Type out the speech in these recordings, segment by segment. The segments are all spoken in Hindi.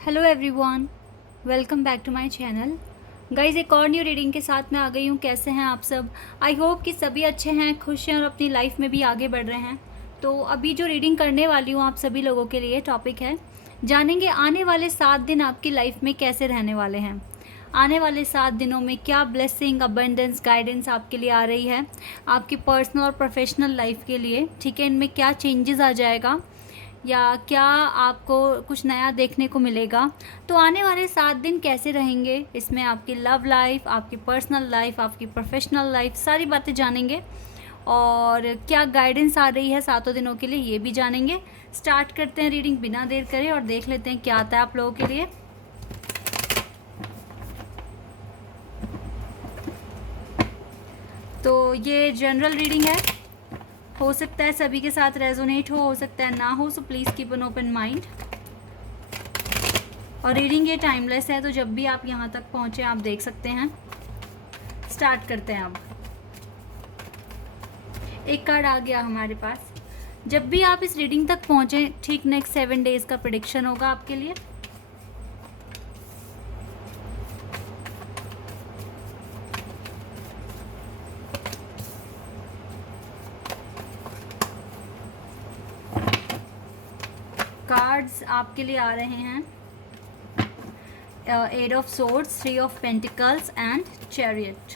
Hello everyone, welcome back to my channel. Guys, एक और न्यू रीडिंग के साथ मैं आ गई हूँ। कैसे हैं आप सब? आई होप कि सभी अच्छे हैं, खुश हैं और अपनी लाइफ में भी आगे बढ़ रहे हैं। तो अभी जो रीडिंग करने वाली हूँ आप सभी लोगों के लिए टॉपिक है, जानेंगे आने वाले 7 दिन आपकी लाइफ में कैसे रहने वाले हैं। आने वाले 7 दिनों में क्या ब्लेसिंग, अबंडेंस, गाइडेंस आपके लिए आ रही है आपकी पर्सनल और प्रोफेशनल लाइफ के लिए। ठीक है, इनमें क्या चेंजेस आ जाएगा या क्या आपको कुछ नया देखने को मिलेगा। तो आने वाले 7 दिन कैसे रहेंगे, इसमें आपकी लव लाइफ, आपकी पर्सनल लाइफ, आपकी प्रोफेशनल लाइफ, सारी बातें जानेंगे। और क्या गाइडेंस आ रही है 7 दिनों के लिए, ये भी जानेंगे। स्टार्ट करते हैं रीडिंग बिना देर करे और देख लेते हैं क्या आता है आप लोगों के लिए। तो ये जनरल रीडिंग है, हो सकता है सभी के साथ रेजोनेट हो सकता है ना हो, so please keep an open mind. और रीडिंग ये टाइमलेस है, तो जब भी आप यहाँ तक पहुँचे आप देख सकते हैं। स्टार्ट करते हैं अब। एक कार्ड आ गया हमारे पास। जब भी आप इस रीडिंग तक पहुँचे, ठीक नेक्स्ट 7 डेज का प्रेडिक्शन होगा आपके लिए। कार्ड्स आपके लिए आ रहे हैं eight of swords, 3 of pentacles and chariot,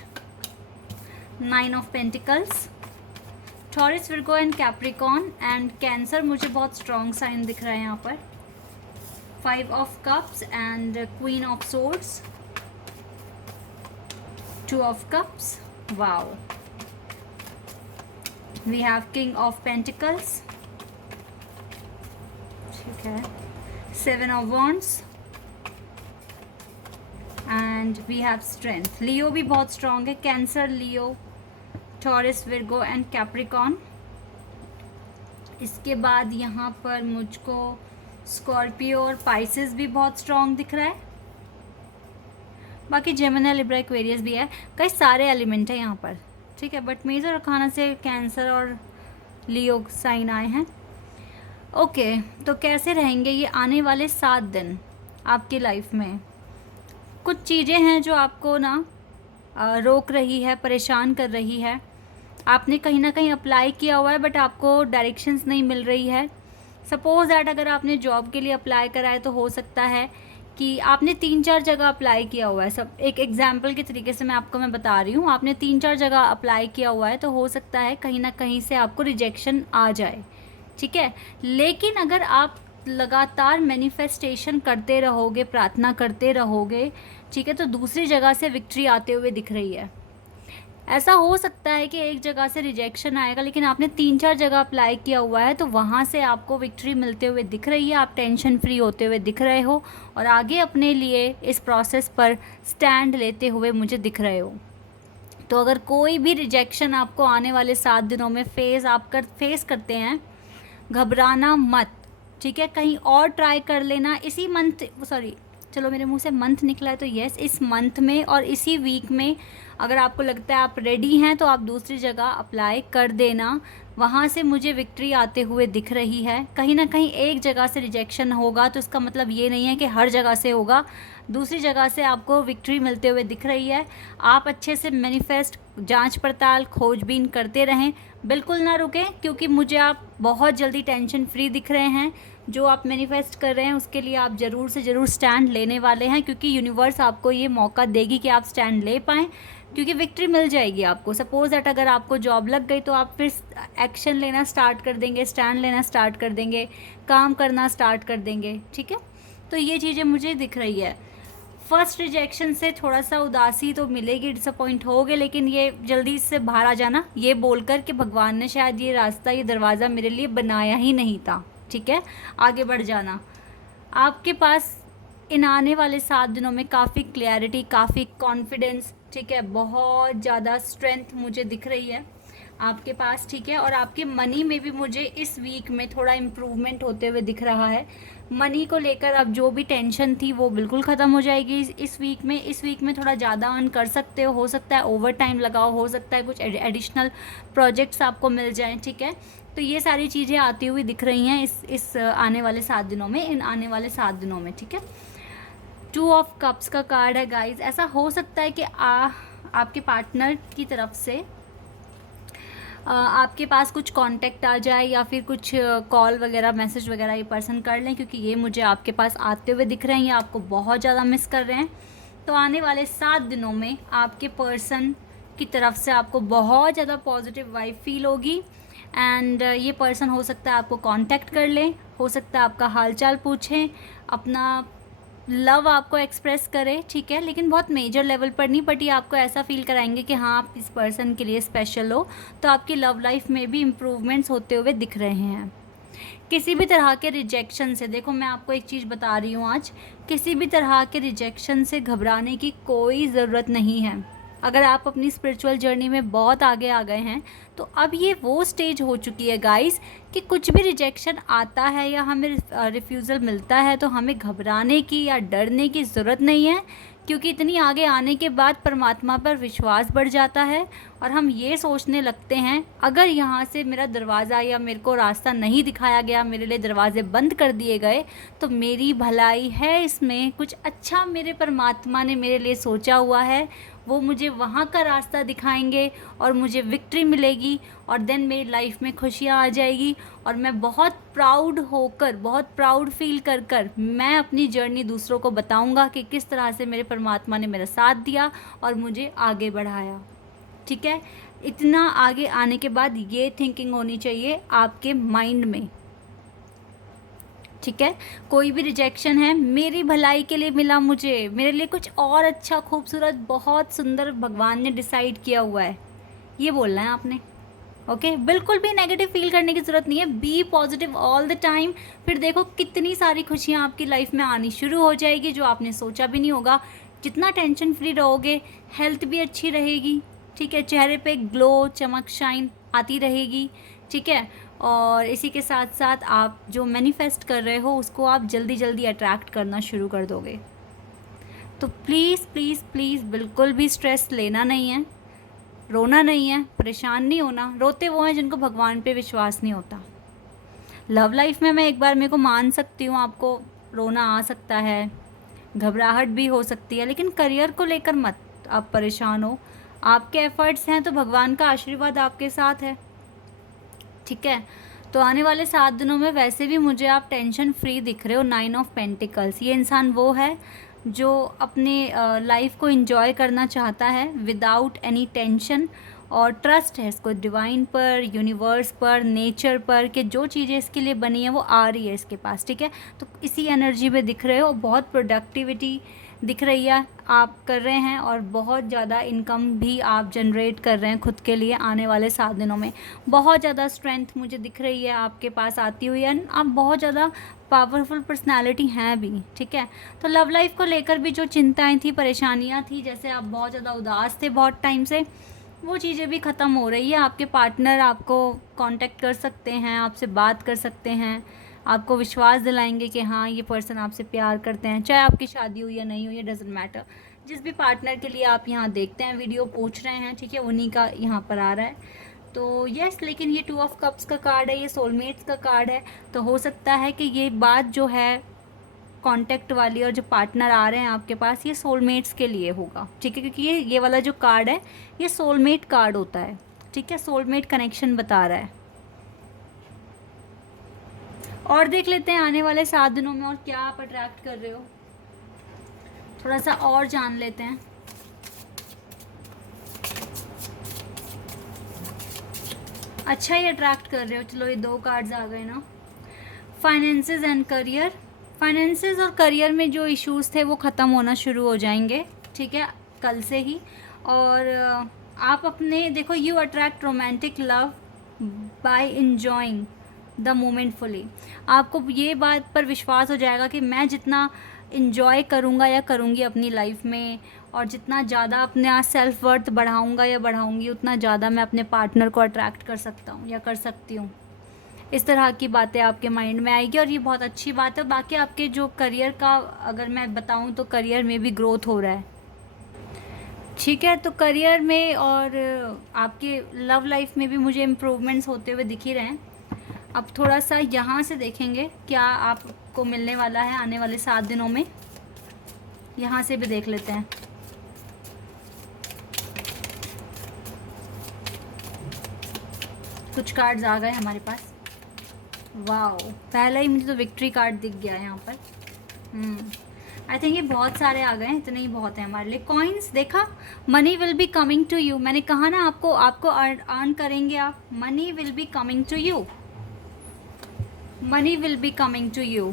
9 of pentacles, Taurus, Virgo and Capricorn and cancer. मुझे बहुत स्ट्रॉन्ग साइन दिख रहा है यहाँ पर। 5 of cups and queen of swords, 2 of cups, wow. We have king of pentacles, ठीक है, 7 of wands and we have strength. Leo भी बहुत स्ट्रॉन्ग है, Cancer, Leo, Taurus, Virgo and Capricorn. इसके बाद यहाँ पर मुझको स्कॉर्पियो और पाइसेस भी बहुत स्ट्रॉन्ग दिख रहा है। बाकी जेमिनी, लिब्रा, एक्वेरियस भी है, कई सारे एलिमेंट है यहाँ पर, ठीक है। बट मेजर अरकाना से कैंसर और लियो साइन आए हैं। ओके, तो कैसे रहेंगे ये आने वाले 7 दिन आपकी लाइफ में। कुछ चीज़ें हैं जो आपको ना रोक रही है, परेशान कर रही है। आपने कहीं ना कहीं अप्लाई किया हुआ है बट आपको डायरेक्शंस नहीं मिल रही है। सपोज दैट अगर आपने जॉब के लिए अप्लाई करा है तो हो सकता है कि आपने 3-4 जगह अप्लाई किया हुआ है। सब एक एग्जाम्पल के तरीके से मैं बता रही हूँ। आपने 3-4 जगह अप्लाई किया हुआ है तो हो सकता है कहीं ना कहीं से आपको रिजेक्शन आ जाए, ठीक है। लेकिन अगर आप लगातार मैनिफेस्टेशन करते रहोगे, प्रार्थना करते रहोगे, ठीक है, तो दूसरी जगह से विक्ट्री आते हुए दिख रही है। ऐसा हो सकता है कि एक जगह से रिजेक्शन आएगा लेकिन आपने 3-4 जगह अप्लाई किया हुआ है तो वहाँ से आपको विक्ट्री मिलते हुए दिख रही है। आप टेंशन फ्री होते हुए दिख रहे हो और आगे अपने लिए इस प्रोसेस पर स्टैंड लेते हुए मुझे दिख रहे हो। तो अगर कोई भी रिजेक्शन आपको आने वाले 7 दिनों में फेस करते हैं, घबराना मत, ठीक है। कहीं और ट्राई कर लेना इसी मंथ, सॉरी, चलो मेरे मुंह से मंथ निकला है तो यस, इस मंथ में और इसी वीक में अगर आपको लगता है आप रेडी हैं तो आप दूसरी जगह अप्लाई कर देना। वहाँ से मुझे विक्ट्री आते हुए दिख रही है। कहीं ना कहीं एक जगह से रिजेक्शन होगा तो इसका मतलब ये नहीं है कि हर जगह से होगा, दूसरी जगह से आपको विक्ट्री मिलते हुए दिख रही है। आप अच्छे से मैनिफेस्ट, जांच पड़ताल, खोजबीन करते रहें, बिल्कुल ना रुकें, क्योंकि मुझे आप बहुत जल्दी टेंशन फ्री दिख रहे हैं। जो आप मैनिफेस्ट कर रहे हैं उसके लिए आप ज़रूर से ज़रूर स्टैंड लेने वाले हैं, क्योंकि यूनिवर्स आपको ये मौका देगी कि आप स्टैंड ले पाएँ, क्योंकि विक्ट्री मिल जाएगी आपको। सपोज दैट अगर आपको जॉब लग गई तो आप फिर एक्शन लेना स्टार्ट कर देंगे, स्टैंड लेना स्टार्ट कर देंगे, काम करना स्टार्ट कर देंगे, ठीक है। तो ये चीज़ें मुझे दिख रही है। फर्स्ट रिजेक्शन से थोड़ा सा उदासी तो मिलेगी, डिसअपॉइंट होगे, लेकिन ये जल्दी से बाहर आ जाना, ये बोलकर कि भगवान ने शायद ये रास्ता, ये दरवाज़ा मेरे लिए बनाया ही नहीं था, ठीक है। आगे बढ़ जाना। आपके पास इन आने वाले 7 दिनों में काफ़ी क्लैरिटी, काफ़ी कॉन्फिडेंस, ठीक है, बहुत ज़्यादा स्ट्रेंथ मुझे दिख रही है। आपके पास, ठीक है। और आपके मनी में भी मुझे इस वीक में थोड़ा इम्प्रूवमेंट होते हुए दिख रहा है। मनी को लेकर अब जो भी टेंशन थी वो बिल्कुल ख़त्म हो जाएगी इस वीक में। इस वीक में थोड़ा ज़्यादा अर्न कर सकते हो सकता है ओवर टाइम लगाओ, हो सकता है कुछ एडिशनल प्रोजेक्ट्स आपको मिल जाएं, ठीक है। तो ये सारी चीज़ें आती हुई दिख रही हैं इस आने वाले 7 दिनों में, इन आने वाले 7 दिनों में, ठीक है। 2 ऑफ कप्स का कार्ड है गाइज। ऐसा हो सकता है कि आपके पार्टनर की तरफ से आपके पास कुछ कांटेक्ट आ जाए या फिर कुछ कॉल वगैरह, मैसेज वगैरह ये पर्सन कर लें, क्योंकि ये मुझे आपके पास आते हुए दिख रहे हैं, ये आपको बहुत ज़्यादा मिस कर रहे हैं। तो आने वाले 7 दिनों में आपके पर्सन की तरफ से आपको बहुत ज़्यादा पॉजिटिव वाइब फील होगी। एंड ये पर्सन हो सकता है आपको कांटेक्ट कर ले, हो सकता है आपका हालचाल पूछें, अपना लव आपको एक्सप्रेस करें, ठीक है। लेकिन बहुत मेजर लेवल पर नहीं, बट ये आपको ऐसा फील कराएंगे कि हाँ आप इस पर्सन के लिए स्पेशल हो। तो आपकी लव लाइफ में भी इम्प्रूवमेंट्स होते हुए दिख रहे हैं। किसी भी तरह के रिजेक्शन से, देखो मैं आपको एक चीज़ बता रही हूँ आज, किसी भी तरह के रिजेक्शन से घबराने की कोई ज़रूरत नहीं है। अगर आप अपनी स्पिरिचुअल जर्नी में बहुत आगे आ गए हैं तो अब ये वो स्टेज हो चुकी है गाइस कि कुछ भी रिजेक्शन आता है या हमें रिफ्यूज़ल मिलता है तो हमें घबराने की या डरने की ज़रूरत नहीं है, क्योंकि इतनी आगे आने के बाद परमात्मा पर विश्वास बढ़ जाता है और हम ये सोचने लगते हैं अगर यहाँ से मेरा दरवाज़ा या मेरे को रास्ता नहीं दिखाया गया, मेरे लिए दरवाजे बंद कर दिए गए, तो मेरी भलाई है इसमें, कुछ अच्छा मेरे परमात्मा ने मेरे लिए सोचा हुआ है, वो मुझे वहाँ का रास्ता दिखाएंगे और मुझे विक्ट्री मिलेगी और देन मेरी लाइफ में खुशियाँ आ जाएगी और मैं बहुत प्राउड होकर, बहुत प्राउड फील कर कर मैं अपनी जर्नी दूसरों को बताऊंगा कि किस तरह से मेरे परमात्मा ने मेरा साथ दिया और मुझे आगे बढ़ाया, ठीक है। इतना आगे आने के बाद ये थिंकिंग होनी चाहिए आपके माइंड में, ठीक है। कोई भी रिजेक्शन है मेरी भलाई के लिए मिला, मुझे मेरे लिए कुछ और अच्छा, खूबसूरत, बहुत सुंदर भगवान ने डिसाइड किया हुआ है, ये बोलना है आपने, ओके। बिल्कुल भी नेगेटिव फील करने की ज़रूरत नहीं है, be positive all the time. फिर देखो कितनी सारी खुशियाँ आपकी लाइफ में आनी शुरू हो जाएगी जो आपने सोचा भी नहीं होगा। जितना टेंशन फ्री रहोगे, हेल्थ भी अच्छी रहेगी, ठीक है, चेहरे पे ग्लो, चमक, शाइन आती रहेगी, ठीक है। और इसी के साथ साथ आप जो मैनिफेस्ट कर रहे हो उसको आप जल्दी जल्दी अट्रैक्ट करना शुरू कर दोगे। तो प्लीज़ प्लीज़ प्लीज़ बिल्कुल भी स्ट्रेस लेना नहीं है, रोना नहीं है, परेशान नहीं होना। रोते वो हैं जिनको भगवान पे विश्वास नहीं होता। लव लाइफ में मैं एक बार मेरे को मान सकती हूँ, आपको रोना आ सकता है, घबराहट भी हो सकती है, लेकिन करियर को लेकर मत आप परेशान हो। आपके एफर्ट्स हैं तो भगवान का आशीर्वाद आपके साथ है, ठीक है। तो आने वाले 7 दिनों में वैसे भी मुझे आप टेंशन फ्री दिख रहे हो। 9 ऑफ पेंटिकल्स, ये इंसान वो है जो अपने लाइफ को एंजॉय करना चाहता है विदाउट एनी टेंशन, और ट्रस्ट है इसको डिवाइन पर, यूनिवर्स पर, नेचर पर, कि जो चीज़ें इसके लिए बनी है वो आ रही है इसके पास, ठीक है। तो इसी एनर्जी में दिख रहे हो, बहुत प्रोडक्टिविटी दिख रही है आप कर रहे हैं और बहुत ज़्यादा इनकम भी आप जनरेट कर रहे हैं खुद के लिए। आने वाले 7 दिनों में बहुत ज़्यादा स्ट्रेंथ मुझे दिख रही है आपके पास आती हुई है, आप बहुत ज़्यादा पावरफुल पर्सनालिटी हैं भी, ठीक है। तो लव लाइफ को लेकर भी जो चिंताएं थी, परेशानियां थी, जैसे आप बहुत ज़्यादा उदास थे बहुत टाइम से, वो चीज़ें भी ख़त्म हो रही है। आपके पार्टनर आपको कांटेक्ट कर सकते हैं, आपसे बात कर सकते हैं, आपको विश्वास दिलाएंगे कि हाँ ये पर्सन आपसे प्यार करते हैं, चाहे आपकी शादी हुई या नहीं हुई, डजेंट मैटर। जिस भी पार्टनर के लिए आप यहाँ देखते हैं वीडियो पूछ रहे हैं, ठीक है, उन्हीं का यहाँ पर आ रहा है। तो यस, लेकिन ये 2 ऑफ कप्स का कार्ड है, ये सोलमेट्स का कार्ड है। तो हो सकता है कि ये बात जो है कांटेक्ट वाली और जो पार्टनर आ रहे हैं आपके पास, ये सोलमेट्स के लिए होगा, ठीक है, क्योंकि ये वाला जो कार्ड है ये सोलमेट कार्ड होता है, ठीक है, सोलमेट कनेक्शन बता रहा है। और देख लेते हैं आने वाले 7 दिनों में और क्या आप अट्रैक्ट कर रहे हो, थोड़ा सा और जान लेते हैं। अच्छा ही अट्रैक्ट कर रहे हो, चलो ये 2 कार्ड्स आ गए ना। फाइनेंसेस एंड करियर, फाइनेंसेस और करियर में जो इश्यूज़ थे वो ख़त्म होना शुरू हो जाएंगे, ठीक है, कल से ही। और आप अपने देखो, you attract romantic love by enjoying the moment fully. आपको ये बात पर विश्वास हो जाएगा कि मैं जितना इन्जॉय करूँगा या करूँगी अपनी लाइफ में, और जितना ज़्यादा अपना सेल्फ वर्थ बढ़ाऊँगा या बढ़ाऊँगी, उतना ज़्यादा मैं अपने पार्टनर को अट्रैक्ट कर सकता हूँ या कर सकती हूँ। इस तरह की बातें आपके माइंड में आएगी और ये बहुत अच्छी बात है। बाकी आपके जो करियर का अगर मैं बताऊँ तो करियर में भी ग्रोथ हो रहा है, ठीक है। तो करियर में और आपके लव लाइफ में भी मुझे इम्प्रूवमेंट्स होते हुए दिख ही रहे हैं। अब थोड़ा सा यहाँ से देखेंगे क्या आपको मिलने वाला है आने वाले 7 दिनों में, यहाँ से भी देख लेते हैं। कुछ कार्ड्स आ गए हमारे पास। वाओ, पहला ही मुझे तो विक्ट्री कार्ड दिख गया है यहाँ पर। आई थिंक ये बहुत सारे आ गए हैं, इतने ही बहुत हैं हमारे लिए। कॉइन्स देखा, money will be coming to you. मैंने कहा ना आपको अर्न करेंगे आप। Money will be coming to you, money will be coming to you.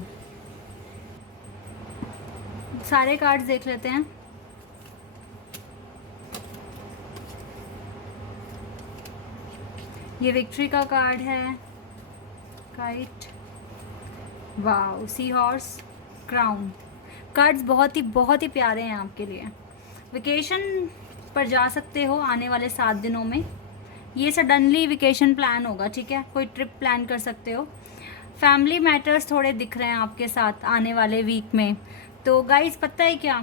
सारे कार्ड्स देख लेते हैं। ये विक्ट्री का कार्ड है, kite, wow, sea horse, crown. Cards बहुत ही प्यारे हैं आपके लिए। वेकेशन पर जा सकते हो आने वाले 7 दिनों में। ये सडनली वेकेशन प्लान होगा, ठीक है, कोई ट्रिप प्लान कर सकते हो। फैमिली मैटर्स थोड़े दिख रहे हैं आपके साथ आने वाले वीक में। तो गाइस पता है क्या,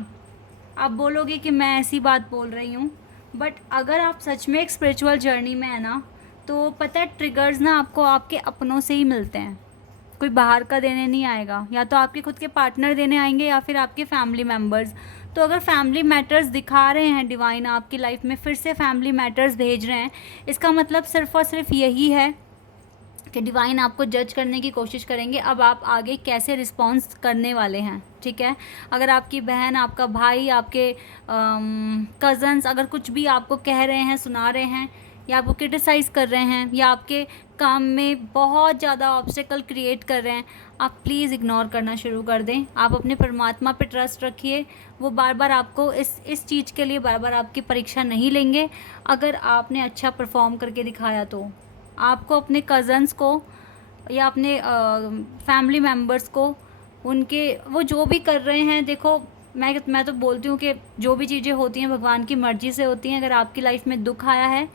आप बोलोगे कि मैं ऐसी बात बोल रही हूँ, बट अगर आप सच में एक स्पिरिचुअल जर्नी में है ना, तो पता है ट्रिगर्स ना आपको आपके अपनों से ही मिलते हैं, कोई बाहर का देने नहीं आएगा। या तो आपके खुद के पार्टनर देने आएंगे या फिर आपके फैमिली मेम्बर्स। तो अगर फैमिली मैटर्स दिखा रहे हैं डिवाइन आपकी लाइफ में, फिर से फैमिली मैटर्स भेज रहे हैं, इसका मतलब सिर्फ और सिर्फ यही है कि डिवाइन आपको जज करने की कोशिश करेंगे अब आप आगे कैसे रिस्पॉन्स करने वाले हैं, ठीक है। अगर आपकी बहन, आपका भाई, आपके कज़न्स अगर कुछ भी आपको कह रहे हैं, सुना रहे हैं, या आपको क्रिटिसाइज़ कर रहे हैं, या आपके काम में बहुत ज़्यादा ऑब्स्टेकल क्रिएट कर रहे हैं, आप प्लीज़ इग्नोर करना शुरू कर दें। आप अपने परमात्मा पे ट्रस्ट रखिए, वो बार बार आपको इस चीज़ के लिए बार बार आपकी परीक्षा नहीं लेंगे। अगर आपने अच्छा परफॉर्म करके दिखाया तो आपको अपने कज़न्स को या अपने फैमिली मेम्बर्स को, उनके वो जो भी कर रहे हैं, देखो मैं तो बोलती हूँ कि जो भी चीज़ें होती हैं भगवान की मर्ज़ी से होती हैं। अगर आपकी लाइफ में दुख आया है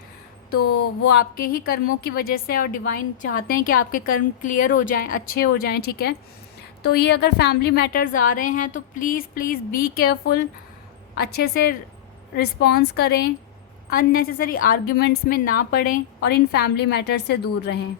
तो वो आपके ही कर्मों की वजह से, और डिवाइन चाहते हैं कि आपके कर्म क्लियर हो जाएं, अच्छे हो जाएं, ठीक है। तो ये अगर फैमिली मैटर्स आ रहे हैं तो प्लीज़ प्लीज़ बी केयरफुल, अच्छे से रिस्पॉन्स करें, अननेसेसरी आर्ग्यूमेंट्स में ना पड़ें और इन फैमिली मैटर्स से दूर रहें,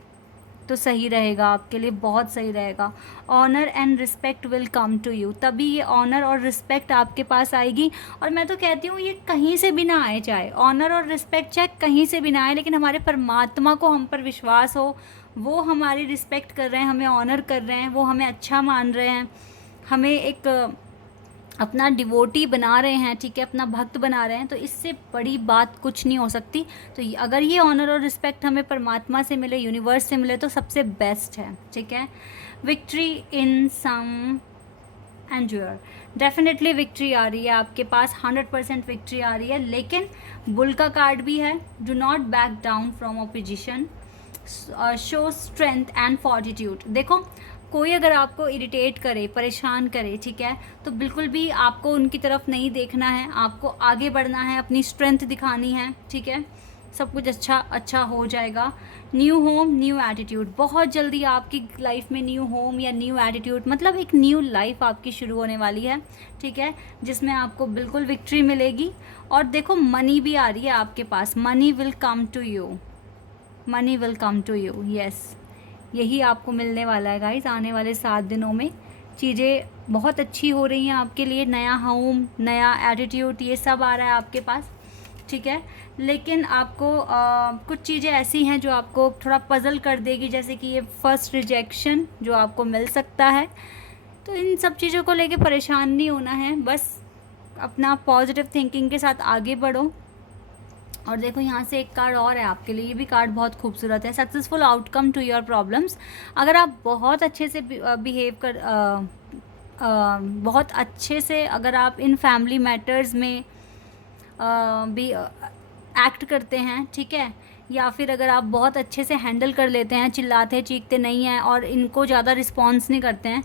तो सही रहेगा आपके लिए, बहुत सही रहेगा। Honour and respect will come to you, तभी ये ऑनर और रिस्पेक्ट आपके पास आएगी। और मैं तो कहती हूँ ये कहीं से भी ना आए, चाहे ऑनर और रिस्पेक्ट चाहे कहीं से भी ना आए, लेकिन हमारे परमात्मा को हम पर विश्वास हो, वो हमारी रिस्पेक्ट कर रहे हैं, हमें ऑनर कर रहे हैं, वो हमें अच्छा मान रहे हैं, हमें एक अपना डिवोटी बना रहे हैं, ठीक है, अपना भक्त बना रहे हैं, तो इससे बड़ी बात कुछ नहीं हो सकती। तो अगर ये ऑनर और रिस्पेक्ट हमें परमात्मा से मिले, यूनिवर्स से मिले, तो सबसे बेस्ट है, ठीक है। Victory in some endure, definitely victory आ रही है आपके पास, 100% विक्ट्री आ रही है। लेकिन बुल का कार्ड भी है, do not back down from opposition, show strength and fortitude. देखो कोई अगर आपको इरिटेट करे, परेशान करे, ठीक है, तो बिल्कुल भी आपको उनकी तरफ नहीं देखना है, आपको आगे बढ़ना है, अपनी स्ट्रेंथ दिखानी है, ठीक है। सब कुछ अच्छा हो जाएगा। न्यू होम, न्यू एटीट्यूड, बहुत जल्दी आपकी लाइफ में न्यू होम या न्यू एटीट्यूड, मतलब एक न्यू लाइफ आपकी शुरू होने वाली है, ठीक है, जिसमें आपको बिल्कुल विक्ट्री मिलेगी। और देखो मनी भी आ रही है आपके पास, money will come to you, money will come to you, yes, यही आपको मिलने वाला है गाइस आने वाले 7 दिनों में। चीज़ें बहुत अच्छी हो रही हैं आपके लिए, नया होम, नया एटीट्यूड, ये सब आ रहा है आपके पास, ठीक है। लेकिन आपको कुछ चीज़ें ऐसी हैं जो आपको थोड़ा पज़ल कर देगी, जैसे कि ये फर्स्ट रिजेक्शन जो आपको मिल सकता है। तो इन सब चीज़ों को लेके परेशान नहीं होना है, बस अपना पॉजिटिव थिंकिंग के साथ आगे बढ़ो। और देखो यहाँ से एक कार्ड और है आपके लिए, ये भी कार्ड बहुत खूबसूरत है, successful outcome to your problems. अगर आप बहुत अच्छे से बिहेव कर बहुत अच्छे से अगर आप इन फैमिली मैटर्स में भी एक्ट करते हैं, ठीक है, या फिर अगर आप बहुत अच्छे से हैंडल कर लेते हैं, चिल्लाते चीखते नहीं हैं और इनको ज़्यादा रिस्पॉन्स नहीं करते हैं,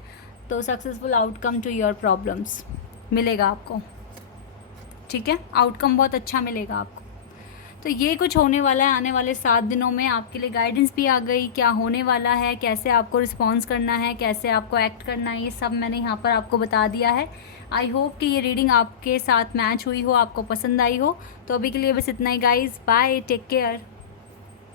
तो successful outcome to your problems मिलेगा आपको। ठीक है, आउटकम बहुत अच्छा मिलेगा आपको। तो ये कुछ होने वाला है आने वाले 7 दिनों में। आपके लिए गाइडेंस भी आ गई, क्या होने वाला है, कैसे आपको रिस्पॉन्स करना है, कैसे आपको एक्ट करना है, ये सब मैंने यहाँ पर आपको बता दिया है। आई होप कि ये रीडिंग आपके साथ मैच हुई हो, आपको पसंद आई हो। तो अभी के लिए बस इतना ही गाइज़, बाय, टेक केयर।